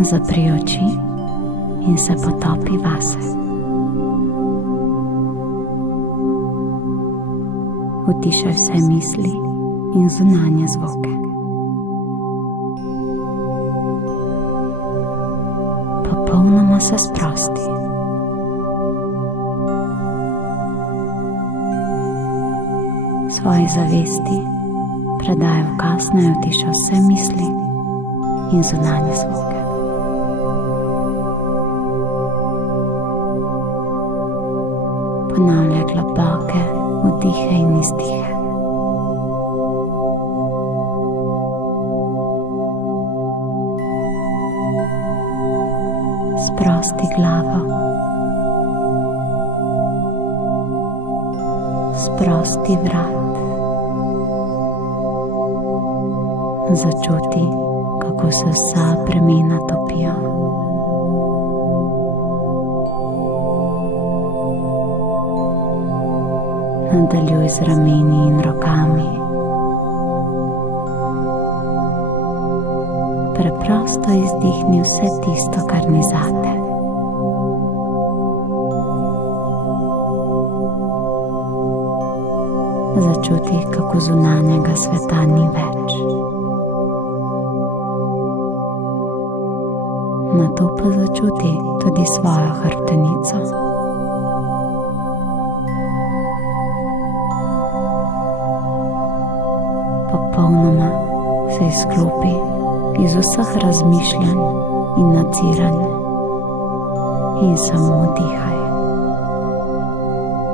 Zapri oči in se potopi vase. Utišaj vse misli in zunanje zvoke. Popolnoma se sprosti. Svoji zavesti predaj ukaz, naj utiša vse misli in zunanje zvoke. Ponavljaj globoke vdihe in izdihe. Sprosti glavo. Sprosti vrat. Začuti, kako se vsa bremena topijo. Nadaljuj z rameni in rokami. Preprosto izdihni vse tisto, kar ni zate. Začuti, kako zunanjega sveta ni več. Nato pa začuti tudi svojo hrbtenico. Popolnoma se izklopi iz vseh razmišljanj in nadziranj in samo dihaj.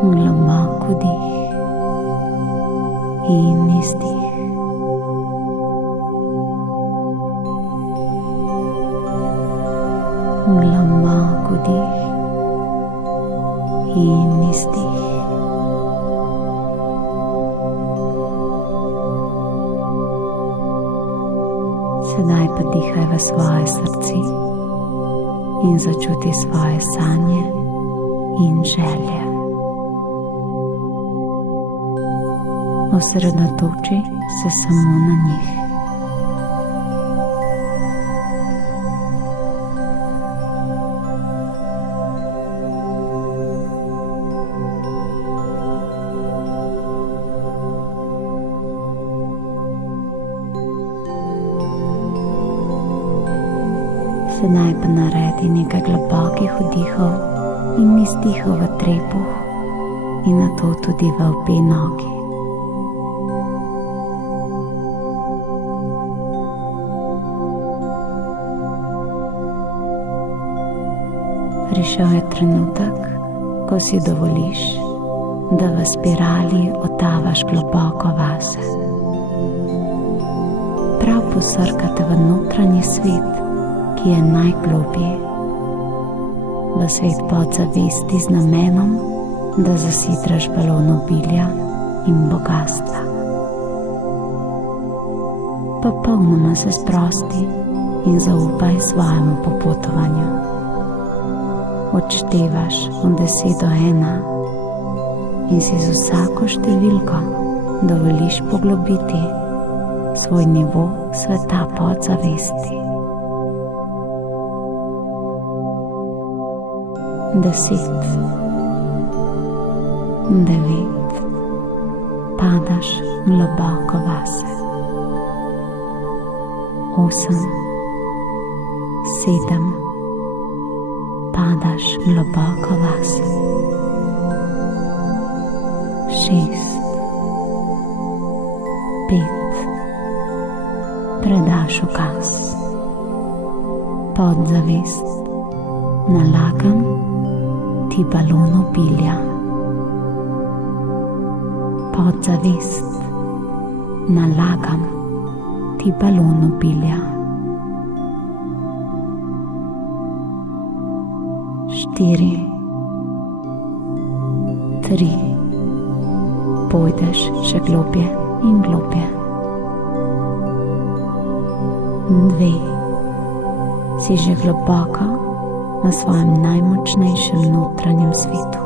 Globok vdih in izdih. Globok vdih in izdih. Sedaj pa dihaj v svoje srce in začuti svoje sanje in želje. Osredotoči se samo na njih. Sedaj pa naredi nekaj globokih vdihov in izdihov v trebuh in nato tudi v obe nogi. Prišel je trenutek, ko si dovoliš, da v spirali odtavaš globoko vase. Prav posrkate v notranji svet, ki je najglobji, v svet podzavesti z namenom, da zasidraš balon obilja in bogatstva. Popolnoma se sprosti in zaupaj svojemu popotovanju. Odštevaš od 10 do 1 in si z vsako številko dovoliš poglobiti svoj nivo sveta podzavesti. 10, 9, padaš globoko vase. 8, 7, padaš globoko vase. 6, 5, predaš ukaz. Podzavest, nalagam ti balon obilja. Podzavest, nalagam ti balon obilja. 4, 3, pojdeš še globje in globje. 2, si že globoko na svojem najmočnejšem notranjem svetu.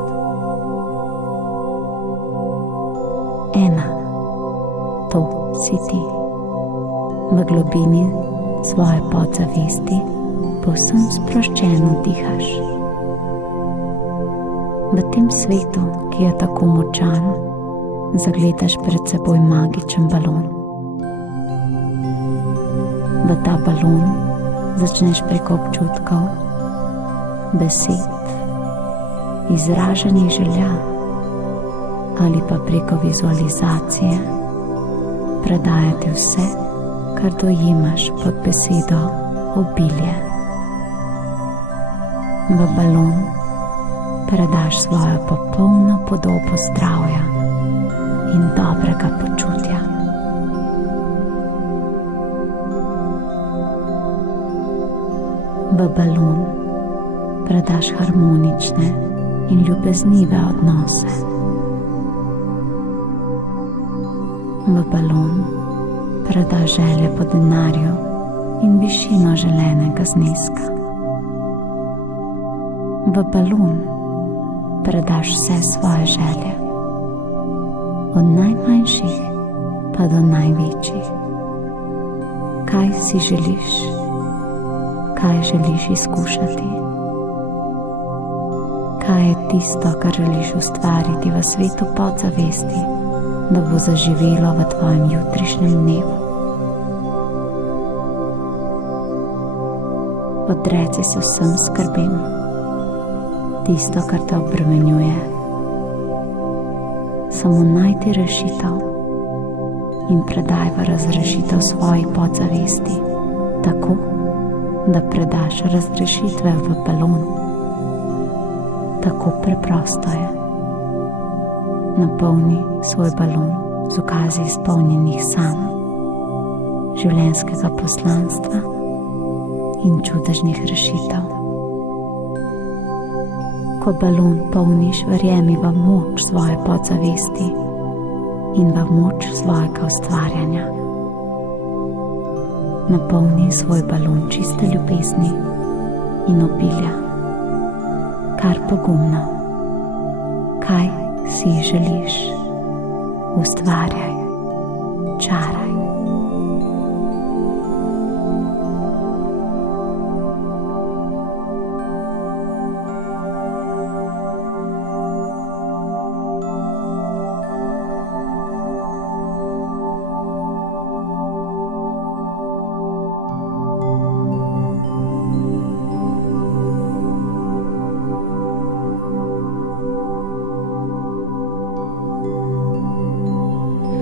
1, to si ti. V globini svoje podzavesti povsem sproščeno dihaš. V tem svetu, ki je tako močan, zagledaš pred seboj magičen balon. V ta balon začneš preko občutkov, besed, izraženih želja ali pa preko vizualizacije predajati vse, kar dojemaš pod besedo obilje. V balon predaš svojo popolno podobo zdravja in dobrega počutja. V balon predaš harmonične in ljubeznive odnose. V balon predaš želje po denarju in višino želenega zneska. V balon predaš vse svoje želje, od najmanjših pa do največjih. Kaj si želiš? Kaj želiš izkušati? Kaj je tisto, kar želiš ustvariti v svetu podzavesti, da bo zaživelo v tvojem jutrišnjem dnevu? Odreci se vsem skrbem, tisto, kar te obremenjuje. Samo najti rešitev in predaj v razrešitev svoji podzavesti, tako, da predaš razrešitve v balon. Tako preprosto je. Napolni svoj balon z ukazi izpolnjenih sanj, življenjskega poslanstva in čudežnih rešitev. Ko balon polniš, verjemi v moč svoje podzavesti in v moč svojega ustvarjanja. Napolni svoj balon čiste ljubezni in obilja. Kar pogumno. Kaj si želiš? Ustvarjaj, čaraj.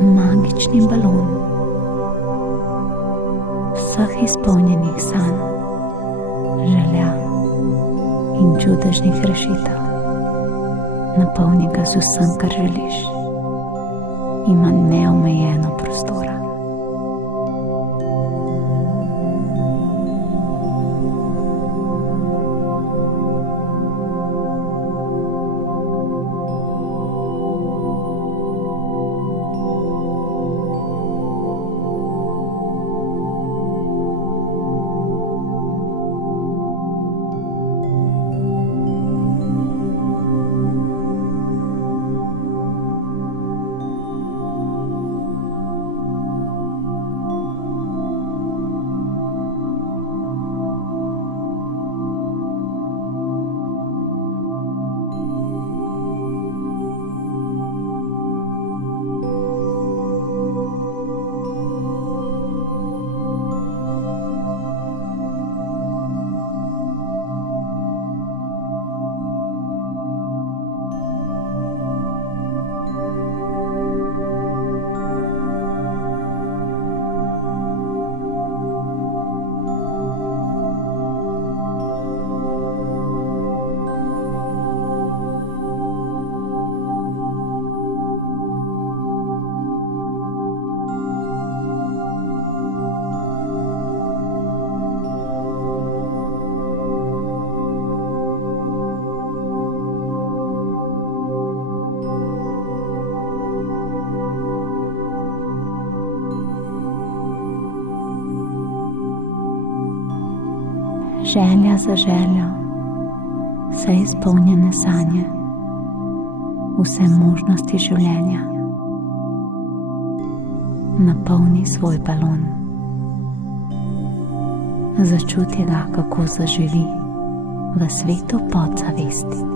Magični balon vseh izpolnjenih sanj, želja in čudežnih rešitev. Napolni ga z vsem, kar želiš. Ima neomejeno prostora. Želja za željo, vse izpolnjene sanje, vse možnosti življenja. Napolni svoj balon. začuti ga, kako zaživi v svetu podzavesti.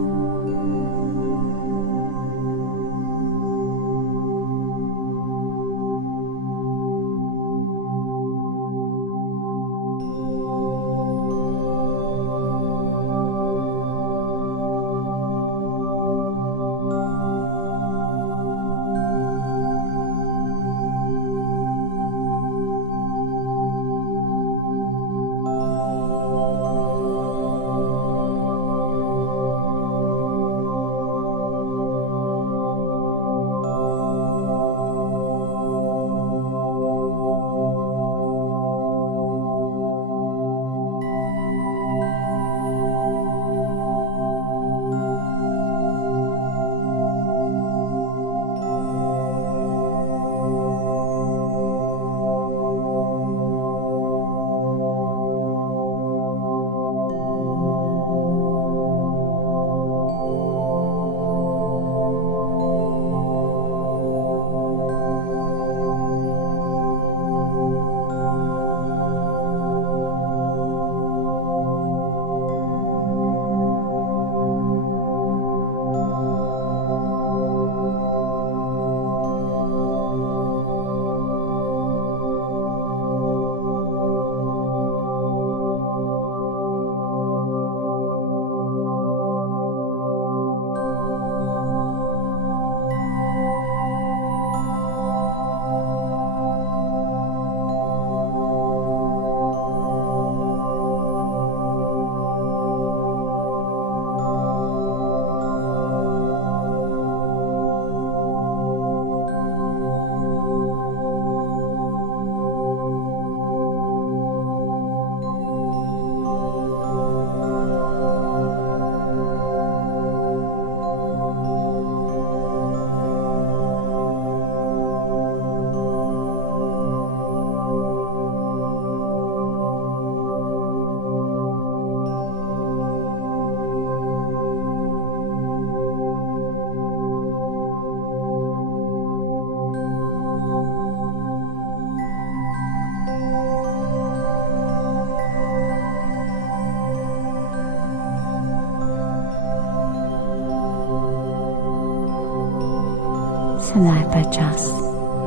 Sedaj pa je čas,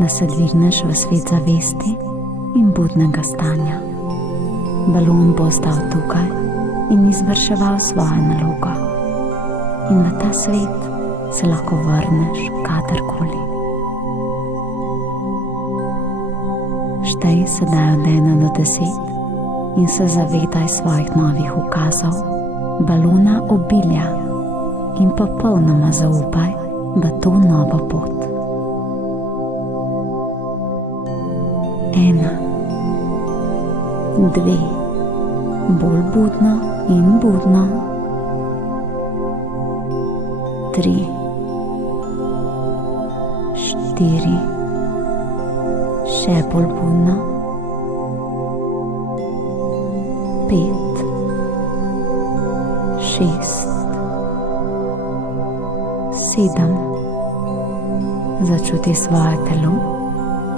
da se dvigneš v svet zavesti in budnega stanja. Balon bo ostal tukaj in izvrševal svojo nalogo. In v ta svet se lahko vrneš kadarkoli. Štej sedaj od 1 do 10 in se zavedaj svojih novih ukazov, balona obilja in popolnoma zaupaj v to novo pot. 1, 2, bolj budno in budno. 3, 4, še bolj budno. 5, 6, 7. Začuti svoje telo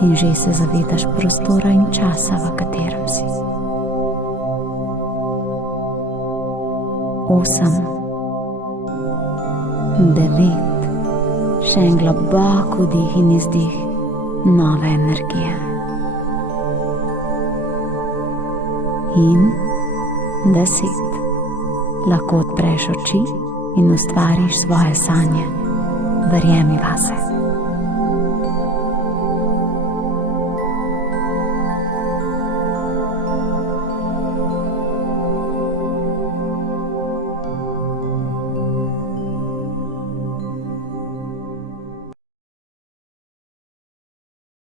in že se zavedaš prostora in časa, v katerem si. 8, 9, še en globok vdih in izdih nove energije. In 10, lahko odpreš oči in ustvariš svoje sanje. Verjemi vase.